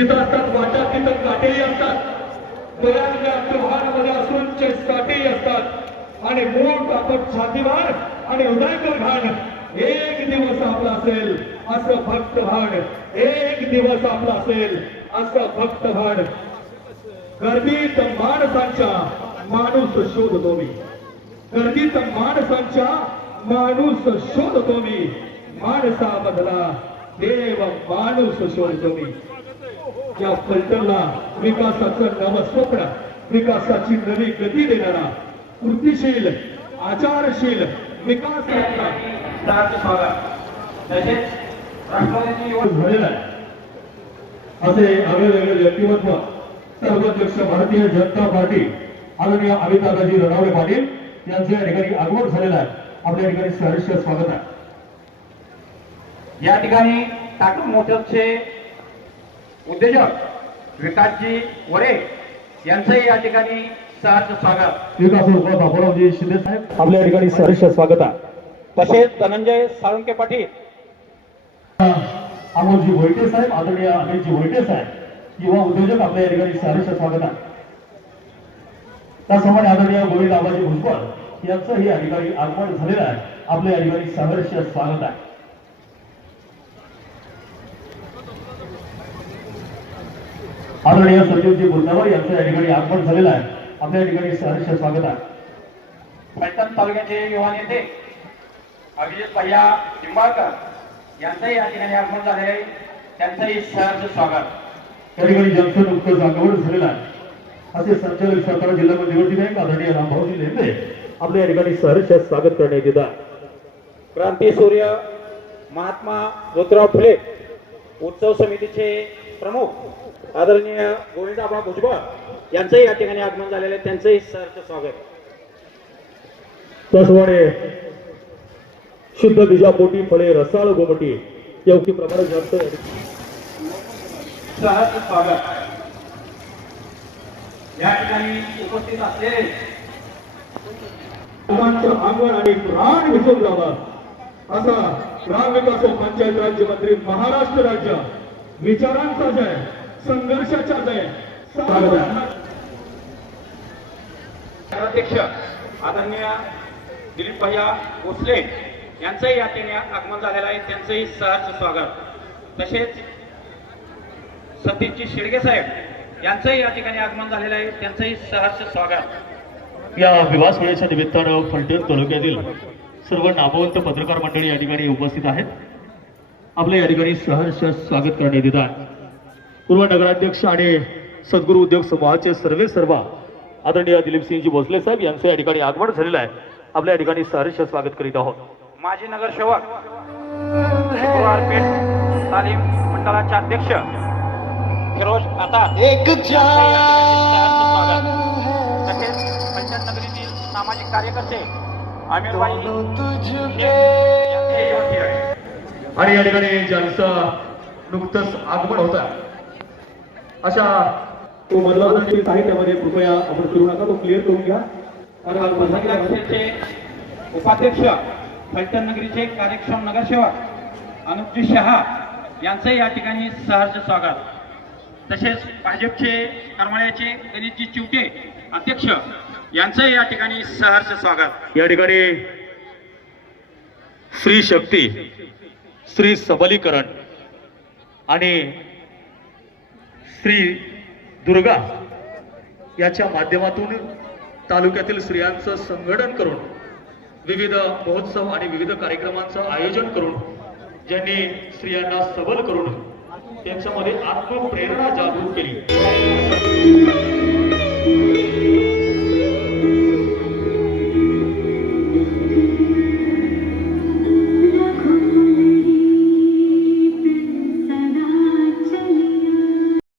जिथं असतात वाटा तिथं काटेही असतात. डोळ्यांमध्ये त्योहारामध्ये असून काटेही असतात. आणि मूठ आपण छातीभार आणि हृदयकर घाण एक दिवस आपला असेल असं भक्त भाड एक दिवस आपला असेल असं भक्त भाड गर्दीत माणसांच्या माणूस शोधतो मी. गर्दीत माणसांच्या माणूस शोधतो मी. माणसामधला देव माणूस शोधतो मी. या फलटणला विकासाचं नवं स्वप्न विकासाची नवी गती देणारा कृतीशील आचारशील विकास झालेला आहे. असे आगळेवेगळे व्यक्तिमत्व सर्वाध्यक्ष भारतीय जनता पार्टी आदरणीय अमिताभजी रणवडे पाटील यांचं या ठिकाणी आगमन झालेलं आहे. आपल्या ठिकाणी सहर्ष स्वागत आहे. या ठिकाणी टाटा मोटर्सचे उद्योजक विकासजी वरे यांचंही या ठिकाणी सहर्ष स्वागत. विकास उपास बापूरावजी शिंदे साहेब. आपल्या ठिकाणी सहर्ष स्वागत आहे. तसेच धनंजय साळुंके पाटील. अमोलजी भोईटे साहेब आदरणीय अनिलजी भोईटे साहेब युवा उद्योजक आपल्या या ठिकाणी सहर्ष स्वागत आहे. त्याचप्रमाणे आदरणीय गोविंद आबाजी भुजबळ यांचंही या ठिकाणी आगमन झालेलं आहे. आपल्या या ठिकाणी सहर्ष स्वागत आहे. आदरणीय संजीवजी बुंदावर यांचं या ठिकाणी आगमन झालेलं आहे. आपल्या ठिकाणी सहर्ष स्वागत आहे. पैठण तालुक्याचे युवा नेते अभिजित भैया निंबाळकर यांचंही या ठिकाणी आगमन झालेले आहे. त्यांचंही सहर्ष स्वागत. या ठिकाणी जंक्शन नुकतंच आगमन झालेलं आहे. असे संचालक सातारा जिल्हा निवडणूक बँक आदरणीय रामभाऊजी लेंडे आपल्या या ठिकाणी सहर्ष स्वागत करण्यात येत आहे. क्रांती सूर्य महात्मा ज्योतिराव फुले उत्सव समितीचे प्रमुख आदरणीय गोविंदाबा भुजबळ यांचंही या ठिकाणी आगमन झालेलं आहे. त्यांचंही सहर्ष स्वागत. त्याचप्रमाणे शुद्ध बीजापोटी फळे रसाळ गोमटी योग्य प्रमाणात जास्त सहर्ष स्वागत. या ठिकाणी उपस्थित असलेले अंगण आणि प्राण विसरून जावा असा ग्रामविकास व पंचायत राज्य मंत्री महाराष्ट्र राज्य. विचारांचा जय संघर्षाचा जय. अध्यक्ष आदरणीय दिलीप भैया भोसले यांचंही या ठिकाणी आगमन झालेलं आहे. त्यांचंही सहर्ष स्वागत. तसेच सतीशजी शिडगे साहेब यांचंही या ठिकाणी आगमन झालेलं आहे. त्यांचंही सहर्ष स्वागत. या विवाह सोहळ्याच्या निमित्तानं फलटण तालुक्यातील सर्व नामवंत पत्रकार मंडळी या ठिकाणी उपस्थित आहेत. आपल्या या ठिकाणी सहर्ष स्वागत करण्यात येत आहे. पूर्व नगराध्यक्ष आणि सद्गुरू उद्योग समूहाचे सर्वे सर्व आदरणीय दिलीपसिंहजी भोसले साहेब यांचं या ठिकाणी आगमन झालेलं आहे. आपल्या या ठिकाणी सहर्ष स्वागत करीत आहोत. माजी नगरसेवक तालीम मंडळाचे अध्यक्ष फिरोज आता तसेच पंचायत नगरीतील सामाजिक कार्यकर्ते यांचे आणि या ठिकाणी ज्यांचं नुकतंच आगमन होत अशा तो बदलावसाठी साहित्यामध्ये कृपया आपण करू नका तो क्लिअर करून घ्या. उपाध्यक्ष फलटण नगरीचे कार्यक्षम नगरसेवक अनुपजी शहा यांचंही या ठिकाणी सहर्ष स्वागत. तसेच भाजपचे करमाळ्याचे गणेशजी चिवटे अध्यक्ष यांचंही या ठिकाणी सहर्ष स्वागत. या ठिकाणी स्त्री शक्ती स्त्री सबलीकरण आणि स्त्री दुर्गा याच्या माध्यमातून तालुक्यातील स्त्रियांचं संघटन करून विविध महोत्सव आणि विविध कार्यक्रमांचं आयोजन करून ज्यांनी स्त्रियांना सबल करून त्यांच्यामध्ये आत्मप्रेरणा जागृत केली.